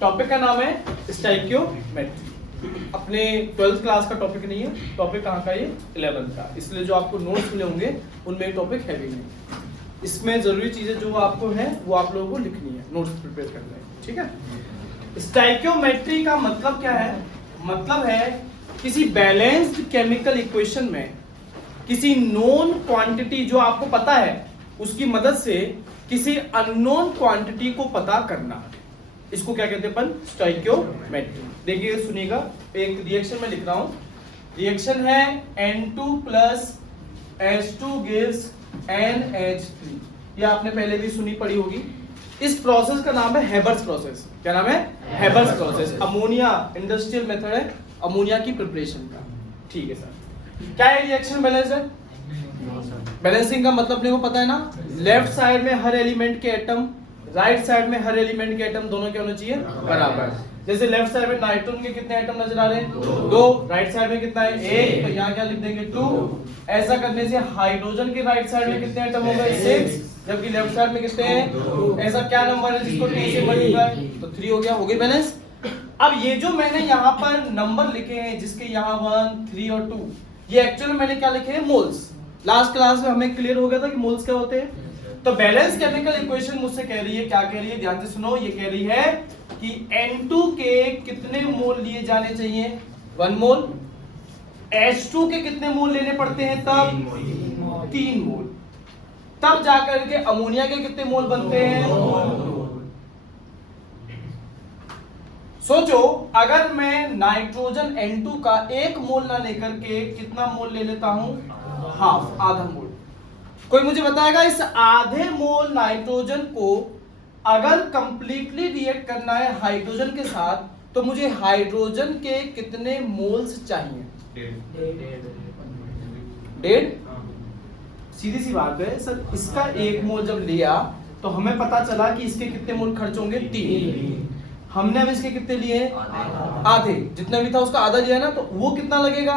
Topic का नाम है स्टोइकियोमेट्री। अपने 12th क्लास का टॉपिक नहीं है, टॉपिक कहाँ का ये 11th का, इसलिए जो आपको नोट्स मिले होंगे उनमें टॉपिक है भी नहीं। इसमें जरूरी चीजें जो आपको है वो आप लोगों को लिखनी है, नोट्स प्रिपेयर करना है, ठीक है। स्टोइकियोमेट्री का मतलब क्या है? मतलब है किसी बैलेंस्ड केमिकल इक्वेशन में किसी नोन क्वांटिटी जो आपको पता है उसकी मदद से किसी अननोन क्वांटिटी को पता करना, इसको क्या कहते हैं अपन? स्टोइकियोमेट्री। देखिए सुनिएगा, एक रिएक्शन में लिख रहा हूं, रिएक्शन है N2 plus H2 gives NH3। ये आपने पहले भी सुनी पड़ी होगी। इस प्रोसेस का नाम है हेबर्स प्रोसेस। क्या नाम है? Haber's process. Ammonia industrial method है अमोनिया की प्रिपरेशन का, ठीक है सर। क्या है रिएक्शन बैलेंस है? बैलेंसिंग का मतलब अपने को पता है ना, लेफ्ट साइड में हर एलिमेंट के एटम, राइट साइड में हर एलिमेंट के एटम दोनों क्या होने चाहिए? बराबर। जैसे लेफ्ट साइड में नाइट्रोजन के कितने एटम नजर आ रहे हैं? 2। राइट साइड में कितना है? 1। तो यहाँ क्या लिख देंगे? 2। ऐसा करने से हाइड्रोजन के राइट साइड में कितने एटम हो गए? 6, जबकि लेफ्ट साइड में कितने हैं? ऐसा क्या नंबर है जिसको 2 से मल्टीप्लाई? तो 3 हो गया, हो गई बैलेंस। अब ये जो मैंने यहाँ पर नंबर लिखे हैं जिसके यहाँ 1, 3 और 2, ये एक्चुअली मैंने क्या लिखे हैं? मोल्स। लास्ट क्लास में हमें क्लियर हो गया था कि मोल्स क्या होते हैं। तो बैलेंस केमिकल इक्वेशन मुझसे कह रही है, क्या कह रही है? ध्यान से सुनो, ये कह रही है कि N2 के कितने मोल लिए जाने चाहिए? 1 मोल। H2 के कितने मोल लेने पड़ते हैं तब? 3 मोल। तब जाकर के अमोनिया के कितने मोल बनते हैं? सोचो, अगर मैं नाइट्रोजन N2 का 1 मोल ना लेकर के कितना मोल ले लेता हूं? हाफ, आधा मोल। कोई मुझे बताएगा इस आधे मोल नाइट्रोजन को अगर कंप्लीटली रिएक्ट करना है हाइड्रोजन के साथ तो मुझे हाइड्रोजन के कितने मोल्स चाहिए? 1.5। सीधी सी बात है सर, इसका 1 मोल जब लिया तो हमें पता चला कि इसके कितने मोल खर्च होंगे? 3। हमने अब इसके कितने लिए? आधे। जितना भी था उसका आधा लिया ना, तो वो कितना लगेगा?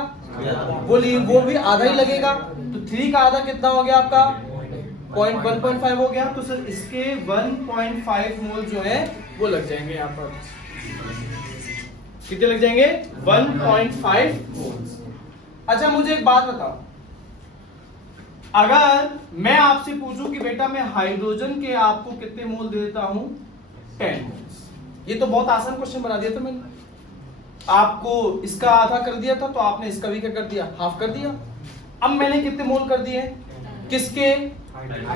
वो भी आधा ही लगेगा। तो 3 का आधा कितना हो गया आपका? 1.5 हो गया। तो सर इसके 1.5 मोल जो है वो लग जाएंगे यहाँ पर। कितने लग जाएंगे? 1.5 मोल्स। अच्छा मुझे एक बात बताओ, अगर मैं आपसे पूछूं कि बेटा मैं हाइड्रोजन के आपको कितने मोल दे देता हूं? 10 मोल्स। ये तो बहुत आसान क्वेश्चन बना दिया था मैंने। आपको इसका आधा कर दिया था तो आपने इसका भी क्या कर दिया? हाफ कर दिया। अब मैंने कितने मोल कर दिए? किसके?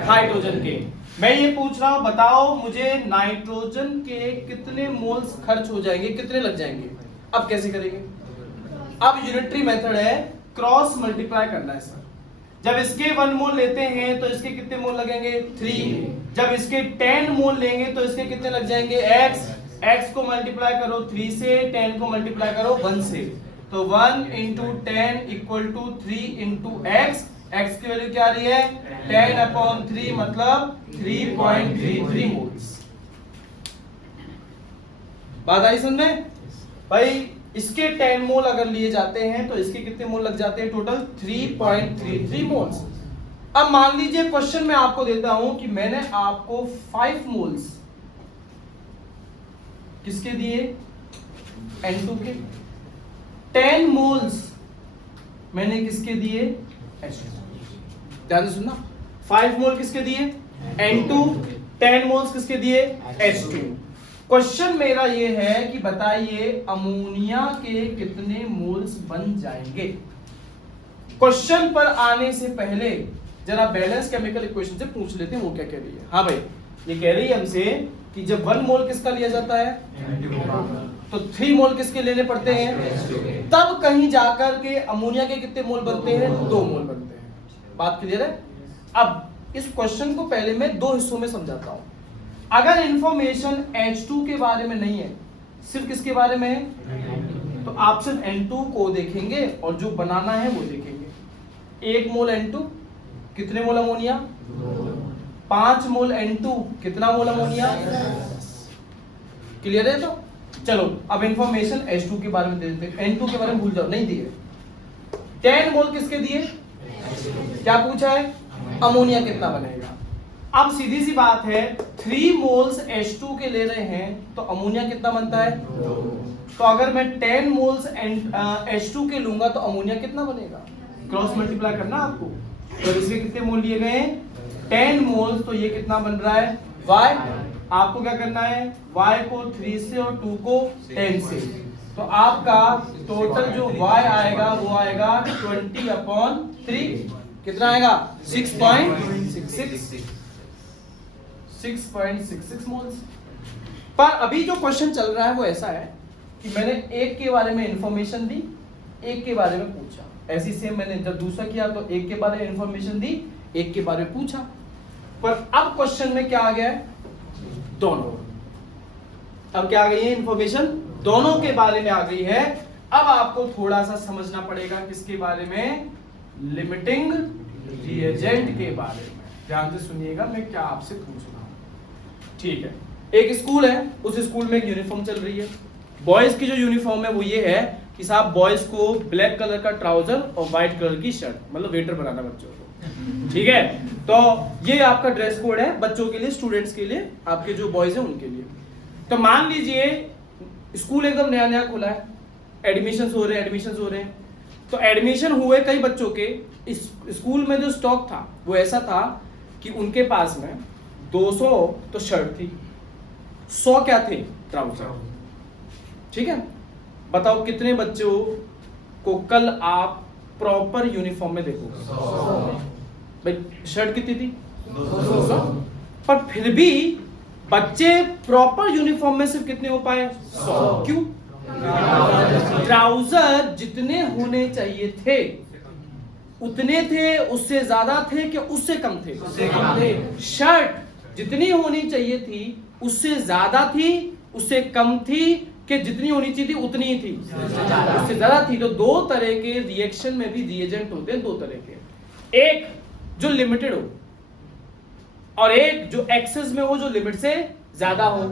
हाइड्रोजन के। मैं ये पूछ रहा हूं, बताओ मुझे नाइट्रोजन के कितने मोल्स खर्च हो जाएंगे, कितने लग जाएंगे? अब कैसे करेंगे? अब यूनिटरी मेथड है, क्रॉस मल्टीप्लाई करना है सर। जब इसके 1 मोल लेते हैं तो इसके कितने मोल लगेंगे? 3। जब इसके 10 मोल लेंगे तो इसके कितने लग जाएंगे? x को मल्टीप्लाई करो 3 से, 10 को मल्टीप्लाई करो 1 से, तो 1 × 10 = 3 × x। x की वैल्यू क्या आ रही है? 10/3 मतलब 3.33 मोल्स। बात आई समझ में? भाई इसके 10 मोल अगर लिए जाते हैं तो इसके कितने मोल लग जाते हैं? Total 3.33 moles. अब मान लीजिए क्वेश्चन में आपको देता हूं कि मैंने आपको 5 मोल्स किसके दिए? N2 के। 10 मोल्स मैंने किसके दिए? H2। ध्यान से सुनना, 5 मोल किसके दिए? N2। 10 मोल्स किसके दिए? H2। क्वेश्चन मेरा ये है कि बताइए अमोनिया के कितने मोल्स बन जाएंगे? क्वेश्चन पर आने से पहले जरा बैलेंस केमिकल इक्वेशन से पूछ लेते हैं वो क्या कह रही है। हाँ भाई, ये कह रही है हमसे कि जब 1 मोल किसका लिया जाता है तो 3 मोल किसके लेने पड़ते हैं? तब कहीं जाकर के अमोनिया के कितने मोल बनते हैं? 2 मोल बनते हैं। बात क्लियर है? अब इस क्वेश्चन को पहले मैं 2 हिस्सों में समझाता हूं। अगर इंफॉर्मेशन H2 के बारे में नहीं है, सिर्फ किसके बारे में है, तो आप सिर्फ N2 को देखेंगे और जो बनाना है वो देखेंगे। 1 मोल N2 कितने मोल अमोनिया? 5 मोल N2 कितना मोल अमोनिया? क्लियर है? तो चलो अब इंफॉर्मेशन H2 के बारे में दे देते हैं। N2 के बारे में भूल जाओ, नहीं दिए। 10 मोल किसके दिए? क्या पूछा है? अमोनिया कितना बनेगा? अब सीधी सी बात है, 3 मोल्स H2 के ले रहे हैं तो अमोनिया कितना बनता है? 2। तो अगर मैं 10 मोल्स H2 के लूंगा तो अमोनिया कितना बनेगा? क्रॉस मल्टीप्लाई करना आपको। तो इसके कितने मोल लिए गए हैं? 10 मोल्स। तो ये कितना बन रहा है? Y। आपको क्या करना है? Y को 3 से और 2 को 10 से। तो आपका टोटल जो Y आएगा वो आएगा 20/3। कितना आएगा? 6.66 मोल्स। पर अभी जो क्वेश्चन चल रहा है वो ऐसा है कि मैंने एक के बारे में इंफॉर्मेशन दी, एक के बारे में पूछा। ऐसी सेम मैंने जब दूसरा किया तो एक के बारे में इंफॉर्मेशन दी, एक के बारे में पूछा। पर अब क्वेश्चन में क्या आ गया है? दोनों। अब क्या आ गई है? इंफॉर्मेशन दोनों के बारे में आ गई है। अब आपको थोड़ा सा समझना पड़ेगा किसके बारे में? लिमिटिंग रिएजेंट के बारे में। ध्यान से सुनिएगा मैं क्या आपसे पूछ रहा हूं। ठीक है, एक स्कूल है, उस स्कूल में एक यूनिफॉर्म चल रही है। बॉयज की जो यूनिफॉर्म है वो ये है कि साहब बॉयज को ब्लैक कलर का ट्राउजर और व्हाइट कलर की शर्ट, मतलब वेटर बनाना बच्चों को। ठीक है, तो ये आपका ड्रेस कोड है बच्चों के लिए, स्टूडेंट्स के लिए, आपके जो बॉयज हैं उनके लिए। तो मान लीजिए स्कूल एकदम नया नया खुला है, एडमिशन हो रहे हैं। तो एडमिशन हुए कई बच्चों के, इस स्कूल में जो स्टॉक था वो ऐसा था कि उनके पास में 200 तो शर्ट थी, 100 क्या थे? ट्राउजर। ठीक है, बताओ कितने बच्चों को कल आप प्रॉपर यूनिफॉर्म में देखोगे? 100। भाई शर्ट कितनी थी? 200। पर फिर भी बच्चे प्रॉपर यूनिफॉर्म में सिर्फ कितने हो पाए? 100। क्यों? ट्राउजर जितने होने चाहिए थे उतने थे, उससे ज्यादा थे कि उससे कम थे? उससे कम थे। शर्ट जितनी होनी चाहिए थी उससे ज्यादा थी, उससे कम थी कि जितनी होनी चाहिए थी उतनी ही थी? उससे ज्यादा थी। तो दो तरह के रिएक्शन में भी रिएजेंट होते हैं, दो तरह के। एक जो लिमिटेड हो और एक जो एक्सेस में हो, जो लिमिट से ज्यादा हो।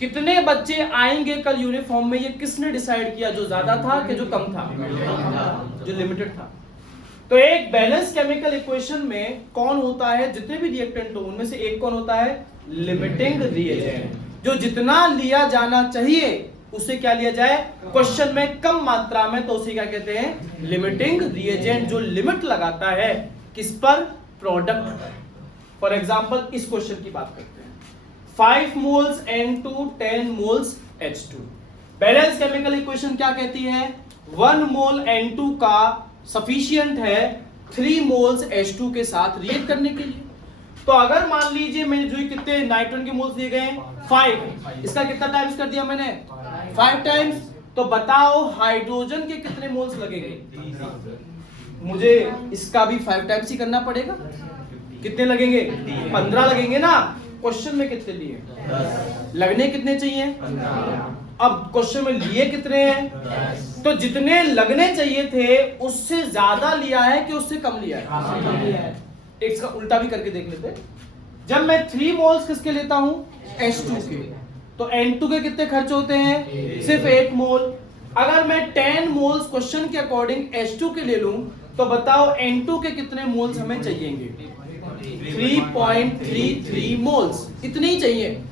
कितने बच्चे आएंगे कल यूनिफॉर्म में, ये किसने डिसाइड किया? जो ज्यादा था कि जो कम था? जो लिमिटेड था। तो एक बैलेंस केमिकल इक्वेशन में कौन होता है? जितने भी रिएक्टेंट हो उनमें से एक कौन होता है? Limiting reagent. जो जितना लिया जाना चाहिए उससे क्या लिया जाए? क्वेश्चन में कम मात्रा में, तो उसे क्या कहते हैं? Limiting reagent. जो लिमिट लगाता है किस पर? प्रोडक्ट पर। फॉर एग्जांपल इस क्वेश्चन की बात करते हैं, 5 moles N2 10 moles H2। Balance chemical equation क्या कहती है? 1 मोल N2 का सफिशिएंट है 3 मोल्स H2 के साथ रिएक्ट करने के लिए। तो अगर मान लीजिए मैंने जो कितने नाइट्रोजन के मोल्स दिए गए? 5। इसका कितना टाइम्स कर दिया मैंने? 5 टाइम्स। तो बताओ हाइड्रोजन के कितने मोल्स लगेंगे? मुझे इसका भी 5 टाइम्स ही करना पड़ेगा। कितने लगेंगे? 15 लगेंगे ना। क्वेश्चन में कितने लिए? 10। लगने कितने चाहिए? 15। अब क्वेश्चन में लिए कितने हैं? 10। तो जितने लगने चाहिए थे उससे ज्यादा लिया है कि उससे कम लिया है? एक इसका उल्टा भी करके देख लेते। जब मैं 3 मोल्स किसके लेता हूं? H2 के, तो N2 के कितने खर्च होते हैं? सिर्फ 1 मोल। अगर मैं 10 मोल्स क्वेश्चन के अकॉर्डिंग H2 के ले लूं तो बताओ N2 के कितने मोल्स हमें चाहिएंगे? 3.33 मोल्स। इतने ही चाहिए।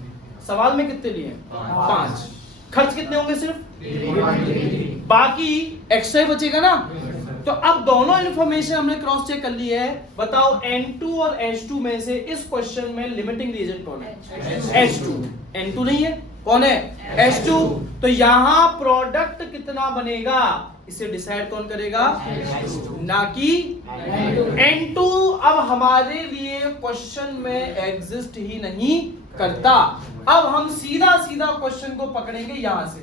सवाल में कितने लिए? 5। खर्च कितने होंगे? सिर्फ 3.33। बाकी एक्स्ट्रा बचेगा ना। तो अब दोनों इंफॉर्मेशन हमने क्रॉस चेक कर ली है। बताओ N2 और H2 में से इस क्वेश्चन में लिमिटिंग रिएजेंट कौन है? H2। N2 नहीं है, कौन है? H2। तो यहां प्रोडक्ट कितना बनेगा इसे डिसाइड कौन करेगा? ना कि N2। अब हमारे लिए क्वेश्चन में एग्जिस्ट ही नहीं करता। अब हम सीधा सीधा क्वेश्चन को पकड़ेंगे यहां से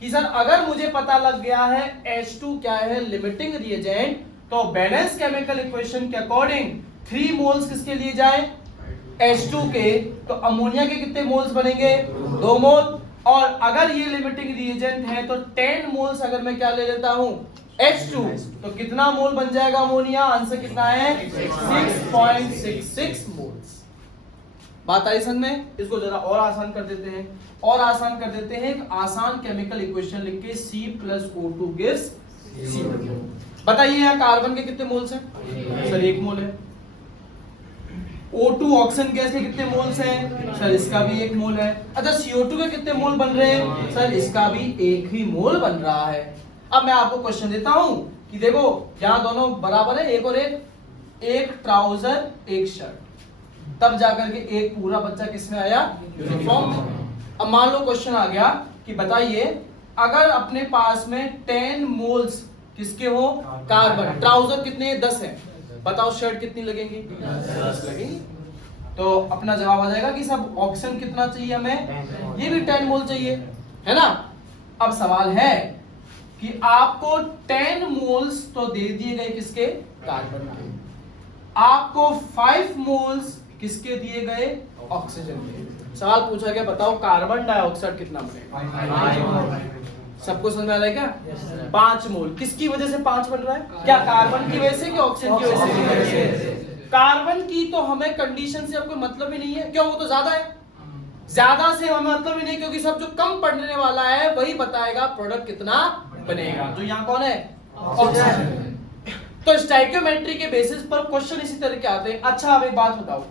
कि सर अगर मुझे पता लग गया है H2 क्या है, लिमिटिंग रिएजेंट, तो बैलेंस केमिकल इक्वेशन के अकॉर्डिंग 3 मोल्स किसके लिए जाए? H2 के। तो अमोनिया के कितने मोल्स बनेंगे? 2 मोल। और अगर ये लिमिटिंग रिएजेंट है तो 10 मोल्स अगर मैं क्या ले लेता हूं? H2, तो कितना मोल बन जाएगा अमोनिया? आंसर कितना है? 6.66 मोल्स। बात आई समझ में? इसको जरा और आसान कर देते हैं, एक आसान केमिकल इक्वेशन लिख के C+O2 gives CO2। बताइए यहाँ कार्बन के कितने मोल्स हैं? सर 1 मोल है। O2 ऑक्सीजन गैस के कितने मोल्स हैं सर? इसका भी 1 मोल है। अच्छा CO2 के कितने मोल बन रहे हैं सर? इसका भी 1 ही मोल बन रहा है। अब मैं आपको क्वेश्चन देता हूं कि देखो यहां दोनों बराबर है, एक और एक ट्राउजर एक शर्ट, तब जाकर के एक पूरा बच्चा किसमें आया? यूनिफॉर्म में। अब मान लो क्वेश्चन आ गया कि बताइए अगर अपने पास में 10 मोल्स किसके हो? कार्बन। ट्राउजर कितने? 10 है। बताओ शर्ट कितनी लगेंगी? 10 लगेंगी। तो अपना जवाब आ जाएगा कि सब ऑक्सीजन कितना चाहिए हमें? ये भी 10 मोल चाहिए, है ना। अब सवाल है कि आपको 10 मोल्स तो दे दिए गए किसके? कार्बन के। आपको 5 मोल्स किसके दिए गए? ऑक्सीजन के। सवाल पूछा गया बताओ कार्बन डाइऑक्साइड कितना बनेगा? सबको समझ में आ रहा है क्या? 5 मोल। किसकी वजह से 5 बन रहा है? क्या कार्बन की वजह से कि ऑक्सीजन की वजह से? कार्बन की तो हमें कंडीशन से अब कोई मतलब ही नहीं है, क्यों? वो तो ज्यादा है। ज्यादा से हमें मतलब ही नहीं, क्योंकि सब जो कम पढ़ने वाला है वही बताएगा प्रोडक्ट कितना बनेगा। तो यहाँ कौन है? ऑक्सीजन। तो स्टोइकियोमेट्री के बेसिस पर क्वेश्चन इसी तरह के आते हैं। अच्छा अब एक बात बताओ,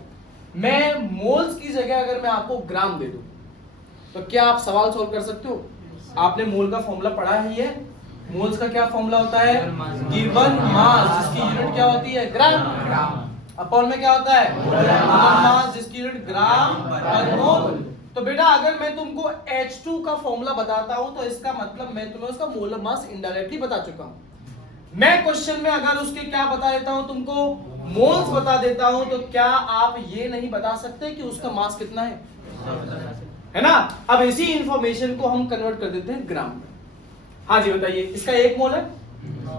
मैं मोल्स की जगह अगर मैं आपको ग्राम दे दूं तो क्या आप सवाल सॉल्व कर सकते हो? आपने मोल का फॉर्मूला पढ़ा है। ये मोल्स का क्या फॉर्मूला होता है? गिवन मास, जिसकी यूनिट क्या होती है? ग्राम। अपॉन में क्या होता है? मोलर मास, जिसकी यूनिट ग्राम पर मोल। तो बेटा अगर मैं तुमको H2 का फॉर्मूला बताता हूं तो इसका मतलब मैं तुम्हें उसका मोलर मास इनडायरेक्टली बता चुका हूं। मैं क्वेश्चन में अगर उसके क्या बता देता हूं, तुमको मोल्स बता देता हूं, तो क्या आप ये नहीं बता सकते कि उसका मास कितना है ना। अब इसी इंफॉर्मेशन को हम कन्वर्ट कर देते हैं ग्राम में। हाँ जी बताइए, इसका 1 मोल है,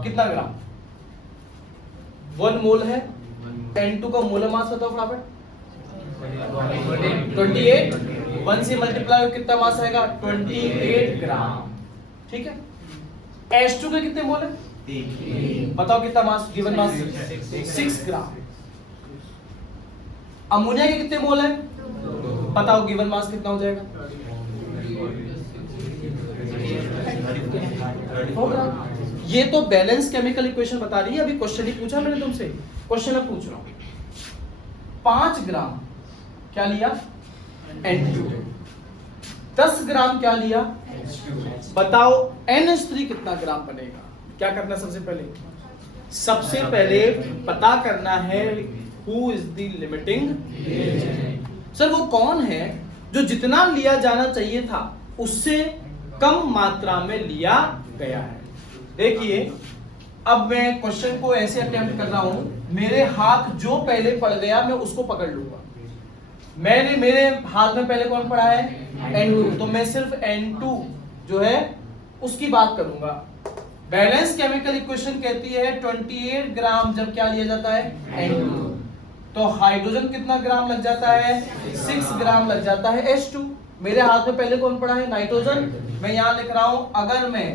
कितना ग्राम? 1 मोल है। N2 का मोलर मास बताओ फटाफट। 28। 1 से मल्टीप्लाई कितना मास आएगा? 28 ग्राम। ठीक है। H2 के कितने मोल है? 3। बताओ कितना मास? गिवन मास 6 ग्राम। अमोनिया के कितने मोल है? बताओ गिवन मास कितना हो जाएगा? 4 ग्राम। ये तो बैलेंस केमिकल इक्वेशन बता रही है। अभी क्वेश्चन ही पूछा मैंने तुमसे, क्वेश्चन में पूछ रहा हूं। 5 ग्राम क्या लिया? N2। 10 ग्राम क्या लिया? बताओ NH3 कितना ग्राम बनेगा? क्या करना सबसे पहले? सबसे पहले पता करना है who is the limiting sir, वो कौन है जो जितना लिया जाना चाहिए था उससे कम मात्रा में लिया गया है। देखिए अब मैं क्वेश्चन को ऐसे अटेम्प्ट कर रहा हूं, मेरे हाथ जो पहले पड़ गया मैं उसको पकड़ लूंगा। मेरे हाथ में पहले कौन पड़ा है? N2। तो मैं सिर्फ N2 जो है उसकी बात करूंगा। बैलेंस केमिकल इक्वेशन कहती है 28 ग्राम जब क्या लिया जाता है? N2। तो हाइड्रोजन कितना ग्राम लग जाता है? 6 ग्राम लग जाता है H2। मेरे हाथ में पहले कौन पड़ा है? नाइट्रोजन। मैं यहां लिख रहा हूं अगर मैं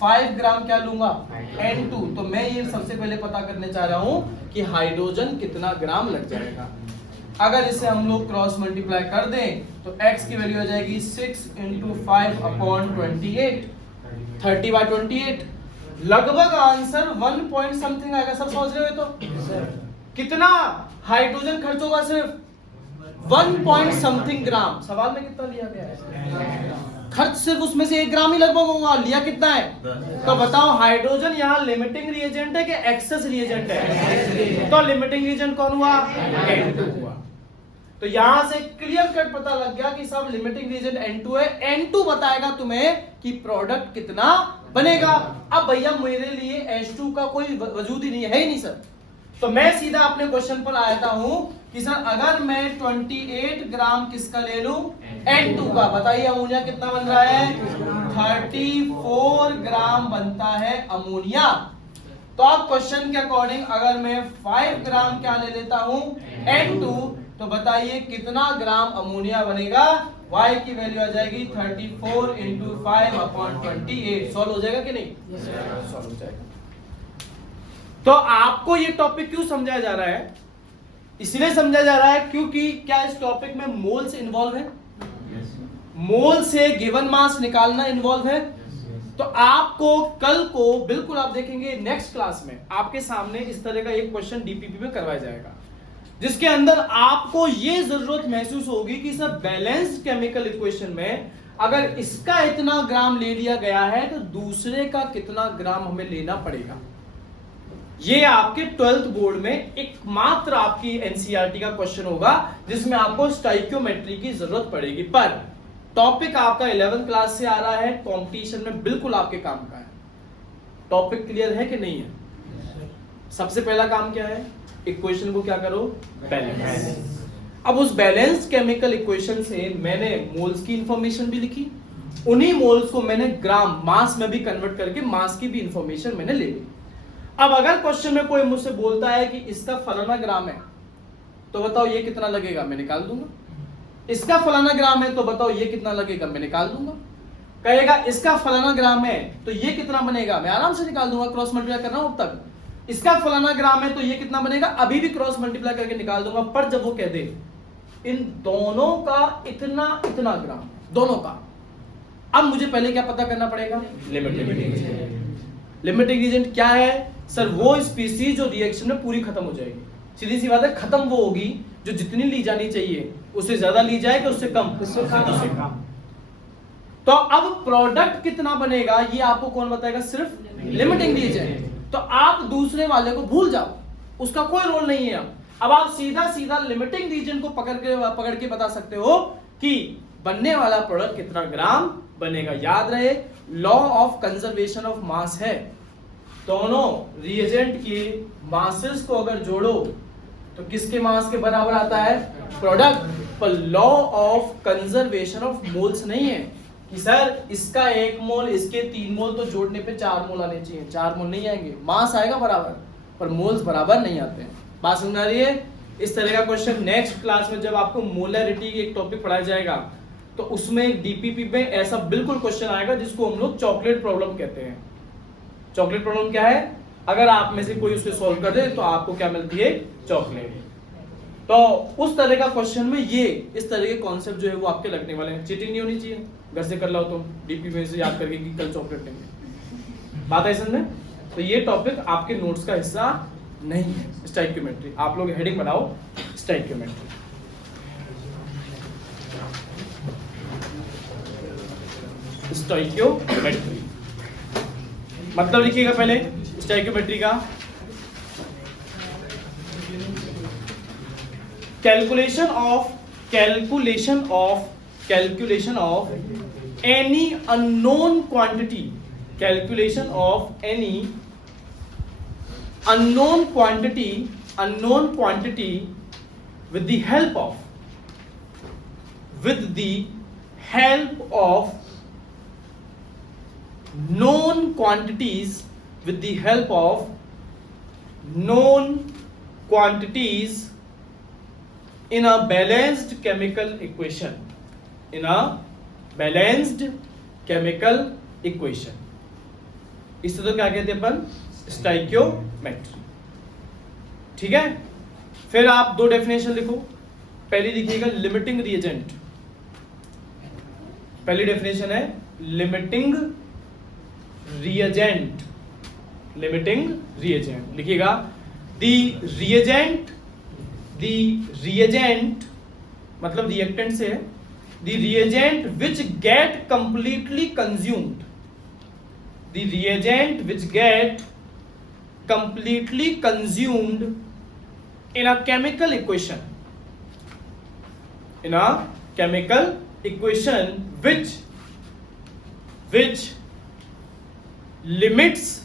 5 ग्राम क्या लूंगा? N2। तो मैं ये सबसे पहले पता करने चाह रहा हूं कि हाइड्रोजन कितना ग्राम लग जाएगा। अगर इसे हम लोग क्रॉस मल्टीप्लाई कर दें तो x की वैल्यू आ जाएगी 6 × 5 अपॉन 28, 30/28। लगभग आंसर 1 पॉइंट समथिंग आएगा। सब समझ रहे हो? तो कितना हाइड्रोजन खर्च होगा? सिर्फ 1 पॉइंट समथिंग ग्राम। सवाल में कितना लिया गया है? खर्च सिर्फ उसमें से 1 ग्राम ही लगभग होगा। लिया कितना है? तो बताओ हाइड्रोजन यहाँ लिमिटिंग रिएजेंट है कि एक्सेस रिएजेंट है? तो लिमिटिंग रिएजेंट कौन हुआ? N2 हुआ। तो यहां से क्लियर कट पता लग गया कि सब लिमिटिंग रिएजेंट N2 है। N2 बताएगा तुम्हें कि प्रोडक्ट कितना बनेगा। अब भैया मेरे लिए H2 का कोई वजूद ही नहीं है ही नहीं सर। तो मैं सीधा अपने क्वेश्चन पर आया हूं कि सर अगर मैं 28 ग्राम किसका ले लूं? N2 का। बताइए अमोनिया कितना बन रहा है? 34 ग्राम बनता है अमोनिया। तो आप क्वेश्चन के अकॉर्डिंग अगर मैं 5 ग्राम क्या ले लेता हूं? N2। तो बताइए कितना ग्राम अमोनिया बनेगा? Y की वैल्यू आ जाएगी 34 × 5 अपॉन 28। सॉल्व हो जाएगा कि नहीं? सॉल्व हो जाएगा। तो आपको ये टॉपिक क्यों समझाया जा रहा है? इसलिए समझाया जा रहा है क्योंकि क्या इस टॉपिक में मोल्स इन्वॉल्व है? मोल से गिवन मास निकालना इन्वॉल्व है। तो आपको कल को बिल्कुल आप देखेंगे नेक्स्ट क्लास में आपके सामने इस तरह का एक क्वेश्चन डीपीपी में करवाया जाएगा। जिसके अंदर आपको ये जरूरत महसूस होगी कि सर बैलेंस्ड केमिकल इक्वेशन में अगर इसका इतना ग्राम ले लिया गया है तो दूसरे का कितना ग्राम हमें लेना पड़ेगा। ये आपके 12th बोर्ड में एकमात्र आपकी एनसीईआरटी का क्वेश्चन होगा जिसमें आपको स्टाइकियोमेट्री की जरूरत पड़ेगी। पर टॉपिक आपका 11th क्लास से आ रहा है, कंपटीशन में बिल्कुल आपके काम का है। टॉपिक क्लियर है कि नहीं है? सबसे पहला काम क्या है? इक्वेशन को क्या करो? बैलेंस। अब उस बैलेंस केमिकल इक्वेशन से मैंने मोल्स की इंफॉर्मेशन भी लिखी, उन्हीं मोल्स को मैंने ग्राम मास में भी कन्वर्ट करके मास की भी इंफॉर्मेशन मैंने ले ली। अब अगर क्वेश्चन में कोई मुझसे बोलता है कि इसका फलाना ग्राम है तो बताओ ये कितना लगेगा, मैं निकाल दूंगा। इसका फलाना ग्राम है तो बताओ ये कितना लगेगा, मैं निकाल दूंगा। कहेगा इसका फलाना ग्राम है तो ये कितना बनेगा, मैं आराम से निकाल दूंगा, क्रॉस मल्टीप्लाई करना हो अब तक। इसका फलाना ग्राम है तो ये कितना बनेगा, अभी भी क्रॉस मल्टीप्लाई करके निकाल दूंगा। पर जब वो कह दे इन दोनों का इतना इतना ग्राम, दोनों का, अब मुझे पहले क्या पता करना पड़ेगा? Limiting reason. लिमिटिंग रीजन क्या है सर? वो स्पीसीज जो रिएक्शन में पूरी खत्म हो जाएगी। सीधी सी बात है, खत्म वो होगी जो जितनी ली जानी चाहिए उससे ज्यादा ली जाए कि उससे कम? उससे कम। तो अब प्रोडक्ट कितना बनेगा ये आपको कौन बताएगा? सिर्फ लिमिटिंग रीजन। तो आप दूसरे वाले को भूल जाओ, उसका कोई रोल नहीं है। अब आप सीधा सीधा लिमिटिंग रीजन को पकड़ के बता सकते हो कि बनने वाला प्रोडक्ट कितना ग्राम बनेगा। याद रहे, law of conservation of mass है। दोनों रिएजेंट की मासेस को अगर जोड़ो तो किसके मास के बराबर आता है? प्रोडक्ट। पर law of conservation of moles नहीं है कि सर इसका 1 मोल इसके 3 मोल तो जोड़ने पे 4 मोल आने चाहिए। 4 मोल नहीं आएंगे, मास आएगा बराबर पर मोल्स बराबर नहीं आते हैं। बात समझ आ रही है? इस तरह का क्वेश्चन नेक्स्ट क्लास में जब आपको मोलैरिटी एक टॉपिक पढ़ाया जाएगा तो उसमें डीपीपी में ऐसा बिल्कुल क्वेश्चन आएगा जिसको हम लोग चॉकलेट प्रॉब्लम कहते हैं। चॉकलेट प्रॉब्लम क्या है? अगर आप में से कोई उसे सॉल्व कर दे तो आपको क्या मिलती है? चॉकलेट। तो उस तरह का क्वेश्चन में ये इस तरह के कॉन्सेप्ट जो है वो आपके लगने वाले हैं। चीटिंग नहीं होनी चाहिए, घर से कर लो तुम डीपी में से याद करके कि कल चॉकलेट लेंगे। बात है समझ में? तो ये टॉपिक आपके नोट्स का हिस्सा नहीं है। स्टाइकियोमेट्री आप लोग हेडिंग बनाओ, स्टाइकियोमेट्री। स्टाइकियोमेट्री मतलब लिखिएगा पहले स्टाइकियोमेट्री का। Calculation of any unknown quantity, calculation of any unknown quantity with the help of known quantities, with the help of known quantities in a balanced chemical equation, in a balanced chemical equation। इसे तो क्या कहते हैं अपन? Stoichiometry. ठीक है, फिर आप 2 definition लिखो। पहली लिखिएगा लिमिटिंग रिएजेंट। पहली डेफिनेशन है लिमिटिंग रिएजेंट। लिमिटिंग रिएजेंट लिखिएगा द रिएजेंट मतलब रिएक्टेंट से है। The reagent which get completely consumed, the reagent which get completely consumed in a chemical equation, which limits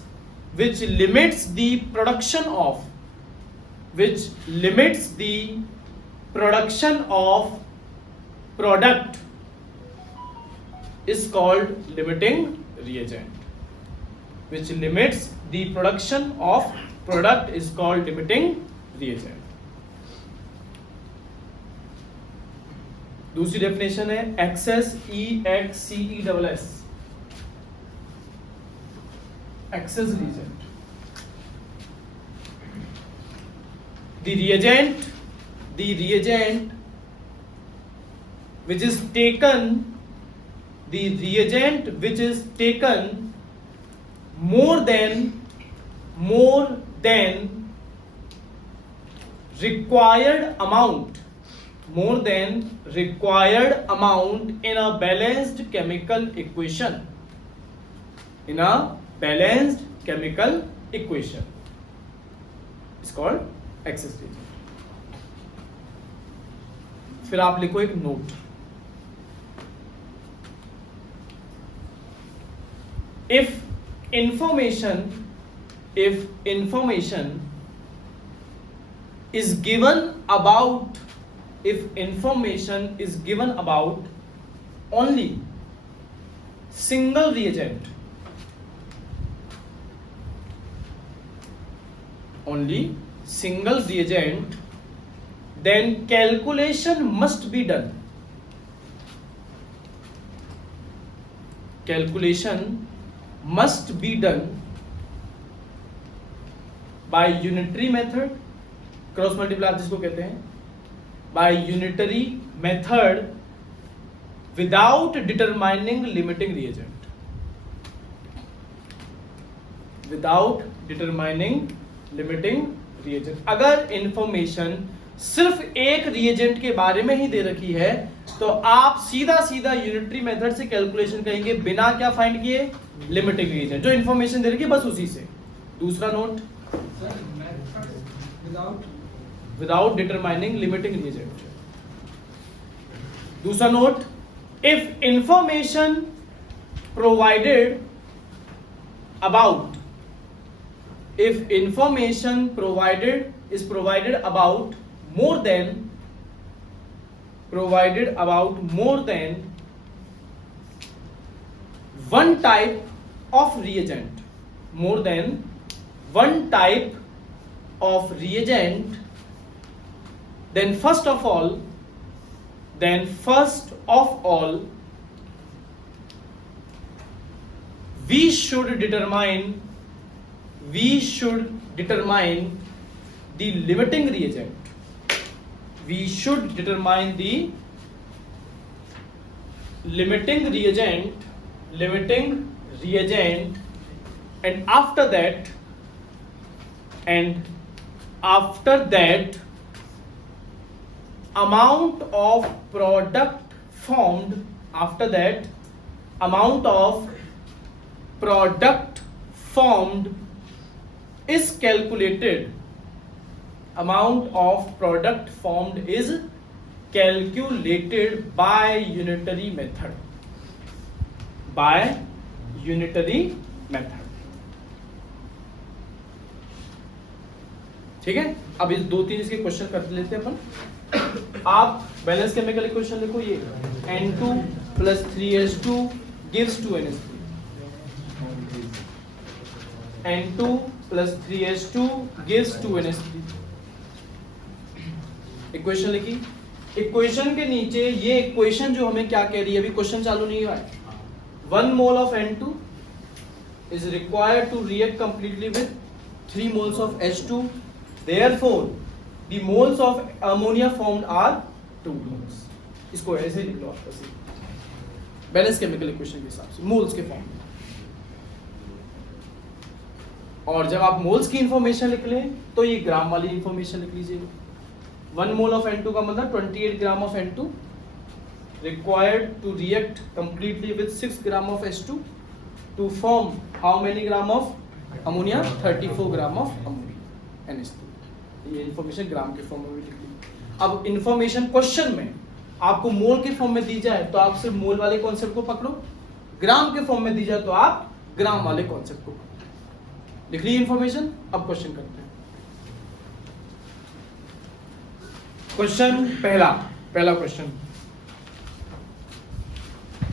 the production of product is called limiting reagent। Which limits the production of product is called limiting reagent। दूसरी definition है excess EXCESS, excess reagent. the reagent which is taken more than required amount, more than required amount in a balanced chemical equation, in a balanced chemical equation is called excess reagent. फिर आप लिखो एक note, if information is given about only single reagent, then calculation must be done. By unitary method, cross multiply आप जिसको कहते हैं, by unitary method without determining limiting reagent. अगर information सिर्फ एक रिएजेंट के बारे में ही दे रखी है तो आप सीधा यूनिटरी मेथड से कैलकुलेशन करेंगे बिना क्या फाइंड किए, लिमिटिंग रिएजेंट जो इंफॉर्मेशन दे रखी है बस उसी से. दूसरा note, without determining limiting reagent. दूसरा note, if information provided about more than one type of reagent, then first of all we should determine the limiting reagent. And after that amount of product formed is calculated. Amount of product formed is calculated by unitary method. ठीक है. अब इस 2-3 इसके question कर लेते हैं अपन. आप balance chemical equation लिखो, ये N2 plus 3H2 gives 2NH3. N2 plus 3H2 gives 2NH3. Equation लिखी. इक्वेशन के नीचे ये इक्वेशन जो हमें क्या कह रही है, अभी क्वेश्चन चालू नहीं हुआ है. 1 mole of N2 is required to react completely with 3 moles of H2. Therefore, the moles of ammonia formed are 2 moles. इसको ऐसे लिख लो आप, ऐसे बैलेंस केमिकल इक्वेशन के हिसाब से मोल्स के फॉर्म में. और जब आप मोल्स की इंफॉर्मेशन लिख लें तो ये ग्राम वाली इंफॉर्मेशन लिख लीजिएगा. 1 mole of N2 का मतलब 28 ग्राम of N2 required to react completely with 6 gram of H2 to form how many gram of ammonia? 34 gram of ammonia NH3. ये इंफॉर्मेशन ग्राम के फॉर्म में लिख ली. अब इंफॉर्मेशन क्वेश्चन में आपको मोल के फॉर्म में दी जाए तो आप सिर्फ मोल वाले कॉन्सेप्ट को पकड़ो, ग्राम के फॉर्म में दी जाए तो आप ग्राम वाले कॉन्सेप्ट को पकड़ो. लिख ली इंफॉर्मेशन. अब क्वेश्चन करते हैं. क्वेश्चन पहला question,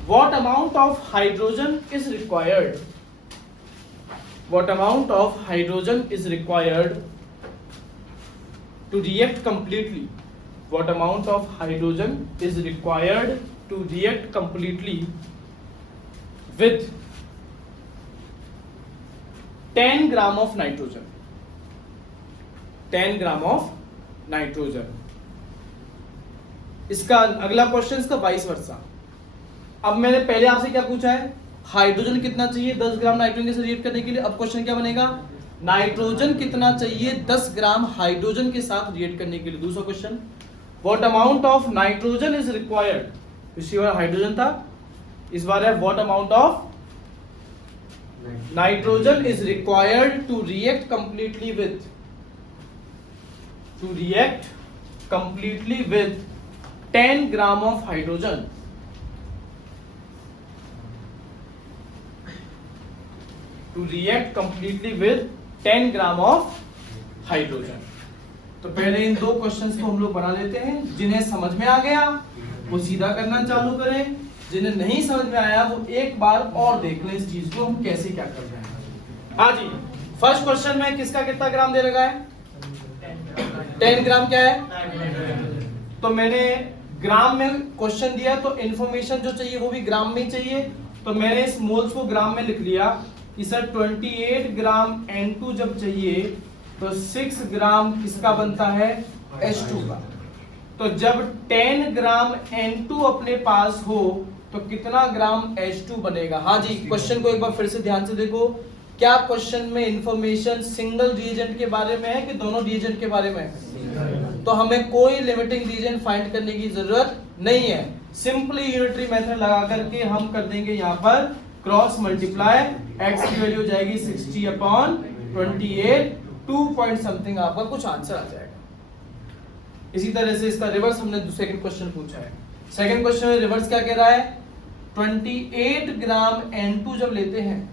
what amount of hydrogen is required to react completely? What amount of hydrogen is required to react completely with 10 gram of nitrogen? 10 gram of nitrogen. इसका अगला क्वेश्चन इसका वाइस वर्सा. अब मैंने पहले आपसे क्या पूछा है, हाइड्रोजन कितना चाहिए 10 ग्राम नाइट्रोजन के साथ रिएक्ट करने के लिए. अब क्वेश्चन क्या बनेगा, नाइट्रोजन कितना चाहिए 10 ग्राम हाइड्रोजन के साथ रिएक्ट करने के लिए। दूसरा question, what amount of nitrogen is required, पिछली बार हाइड्रोजन था, इस बार है what amount of nitrogen is required to react completely with 10 gram of hydrogen. To react completely with 10 gram of hydrogen. तो पहले इन दो क्वेश्चंस को हम लोग बना लेते हैं। जिन्हें समझ में आ गया वो सीधा करना चालू करें, जिन्हें नहीं समझ में आया वो एक बार और देख लें इस चीज को हम कैसे क्या कर रहे हैं। हाँ जी, फर्स्ट क्वेश्चन में किसका कितना ग्राम दे रखा है, 10 ग्राम क्या है। तो मैंने ग्राम में क्वेश्चन दिया तो इंफॉर्मेशन जो चाहिए वो भी ग्राम में ही चाहिए। तो मैंने इस मोल्स को ग्राम में लिख लिया कि सर 28 ग्राम N2 जब चाहिए तो 6 ग्राम किसका बनता है, H2 का। तो जब 10 ग्राम N2 अपने पास हो तो कितना ग्राम H2 बनेगा। हाँ जी, क्वेश्चन को एक बार फिर से ध्यान से देखो। क्या क्वेश्चन में इंफॉर्मेशन सिंगल रिएजेंट के बारे में है कि दोनों रिएजेंट के बारे में है? तो हमें कोई लिमिटिंग रिएजेंट फाइंड करने की जरूरत नहीं है। सिंपली यूनिटरी मेथड लगा करके हम कर देंगे यहाँ पर क्रॉस मल्टीप्लाई, x की वैल्यू हो जाएगी 60/28, 2 पॉइंट समथिंग आपका कुछ आंसर आ जाएगा। इसी तरह से इसका रिवर्स हमने सेकंड क्वेश्चन पूछा है। सेकंड क्वेश्चन में रिवर्स क्या कह रहा है, 28 ग्राम N2 जब लेते हैं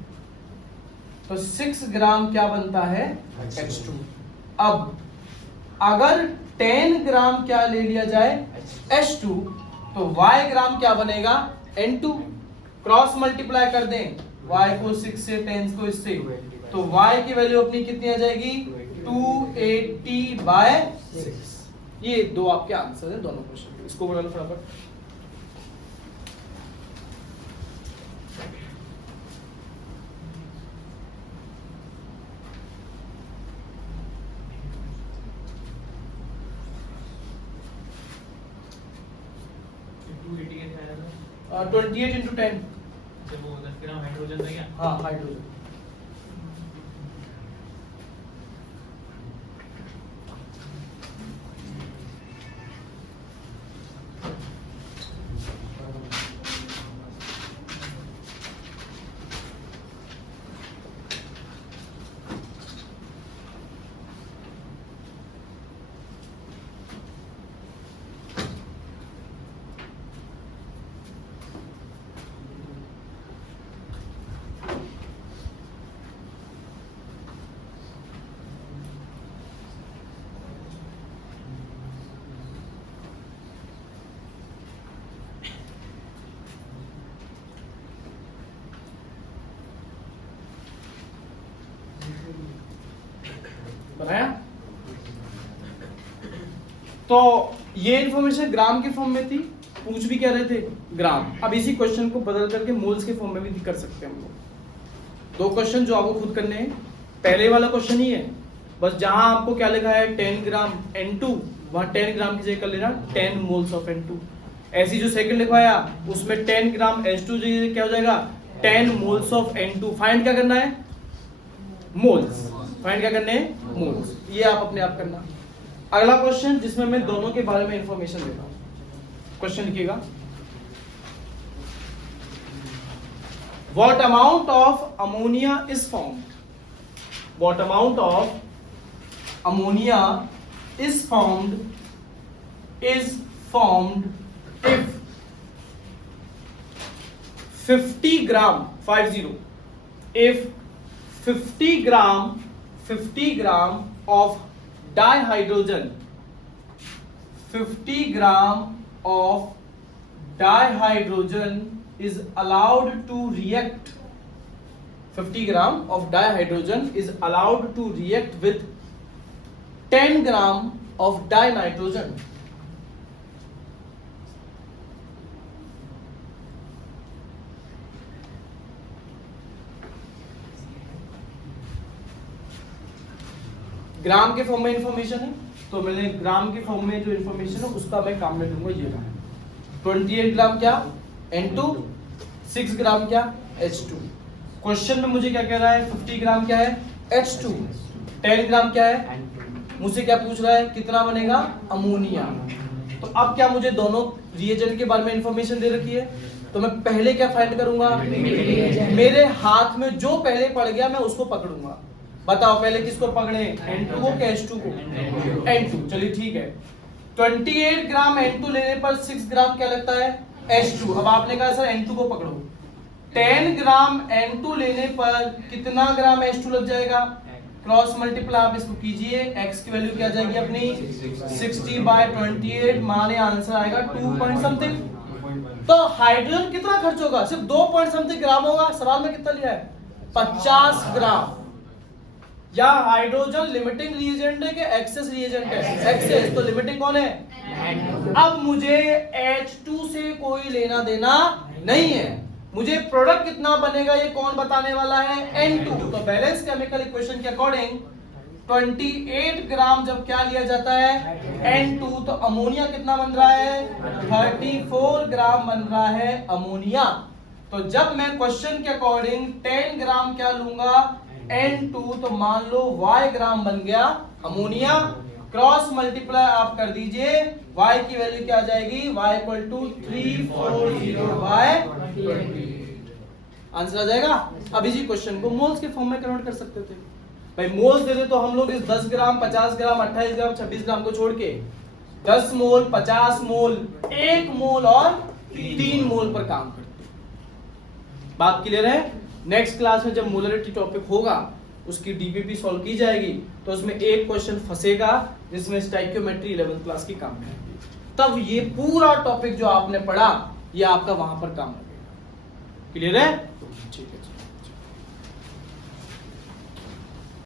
तो 6 ग्राम क्या बनता है, H2। अब अगर 10 ग्राम क्या ले लिया जाए, H2, तो y ग्राम क्या बनेगा, N2। क्रॉस मल्टीप्लाई कर दें, y को 6 से 10 को इससे, तो y की वैल्यू अपनी कितनी आ जाएगी, 280/6। ये दो आपके आंसर है दोनों क्वेश्चन। इसको बोला लो फटाफट। है 28 into 10। वो 10 ग्राम हाइड्रोजन था क्या? हाँ, हाइड्रोजन। बनाया। तो ये इंफॉर्मेशन ग्राम के फॉर्म में थी, पूछ भी क्या रहे थे, ग्राम। अब इसी क्वेश्चन को बदल करके मोल्स के फॉर्म में भी कर सकते हैं हम लोग। दो क्वेश्चन जो आपको खुद करने हैं, पहले वाला क्वेश्चन ही है, बस जहां आपको क्या लिखा है 10 ग्राम N2, वहां 10 ग्राम की जगह कर लेना 10 मोल्स ऑफ N2। ऐसी जो सेकंड लिखवाया उसमें 10 ग्राम H2 क्या हो जाएगा, 10 मोल्स ऑफ N2। फाइंड क्या करना है, मोल्स। फाइंड क्या करने हैं, मोल्स। ये आप अपने आप करना। अगला क्वेश्चन जिसमें मैं दोनों के बारे में इंफॉर्मेशन देता हूं, क्वेश्चन लिखिएगा, what amount of ammonia is formed, what amount of ammonia is formed if 50 gram 50 if 50 gram of dihydrogen 50 gram of dihydrogen is allowed to react 50 gram of dihydrogen is allowed to react with 10 gram of dinitrogen. ग्राम के form में information है, तो मैंने ग्राम के form में जो information है उसका मैं काम में लूंगा। ये रहा 28 ग्राम क्या N2, 6 ग्राम क्या H2। क्वेश्चन में मुझे क्या कह रहा है, 50 ग्राम क्या है H2। 10 ग्राम क्या है, मुझसे क्या पूछ रहा है, कितना बनेगा अमोनिया। तो अब क्या मुझे दोनों रिएजेंट के बारे में इंफॉर्मेशन दे रखी है, तो मैं पहले क्या फाइंड करूंगा, मेरे हाथ में जो पहले पड़ गया मैं उसको पकड़ूंगा। बताओ पहले किसको पकड़े, N2 को कि H2 को, N2। चलिए ठीक है, 28 ग्राम N2 लेने पर 6 ग्राम क्या लगता है H2। अब आपने कहा सर N2 को पकड़ो, 10 ग्राम N2 लेने पर कितना ग्राम H2 लग जाएगा, क्रॉस मल्टीप्लाई आप इसको कीजिए, x की वैल्यू क्या जाएगी अपनी 60/28, माने आंसर आएगा 2 पॉइंट समथिंग। तो हाइड्रोजन कितना खर्च होगा, सिर्फ 2 पॉइंट समथिंग ग्राम होगा। सवाल में कितना लिया है 50 ग्राम। या हाइड्रोजन लिमिटिंग रिएजेंट है कि एक्सेस रिएजेंट है, एक्सेस, तो लिमिटिंग कौन है। अब मुझे H2 से कोई लेना देना नहीं है, मुझे प्रोडक्ट कितना बनेगा ये कौन बताने वाला है, N2। तो बैलेंस केमिकल इक्वेशन के अकॉर्डिंग 28 ग्राम जब क्या लिया जाता है N2, तो अमोनिया कितना बन रहा है 34 ग्राम बन रहा है अमोनिया। तो जब मैं क्वेश्चन के अकॉर्डिंग 10 ग्राम क्या लूंगा N2, तो मान लो Y ग्राम बन गया अमोनिया। क्रॉस मल्टीप्लाई आप कर दीजिए, y की वैल्यू क्या आ जाएगी, y इक्वल टू 340/28। आंसर आ जाएगा। अब इसी क्वेश्चन को मोल्स के फॉर्म में कन्वर्ट कर सकते थे। भाई मोल्स दे दे तो हम लोग इस 10 ग्राम 50 ग्राम 28 ग्राम 26 ग्राम को छोड़ के 10 मोल 50 मोल 1 मोल और 3 मोल पर काम करते। बात क्लियर है। नेक्स्ट क्लास में जब मोलरिटी टॉपिक होगा उसकी डीपीपी सॉल्व की जाएगी, तो उसमें एक क्वेश्चन फंसेगा जिसमें स्टाइकियोमेट्री 11th क्लास की काम में आएगी। तब ये पूरा टॉपिक जो आपने पढ़ा ये आपका वहां पर काम लगेगा। क्लियर है, ठीक है।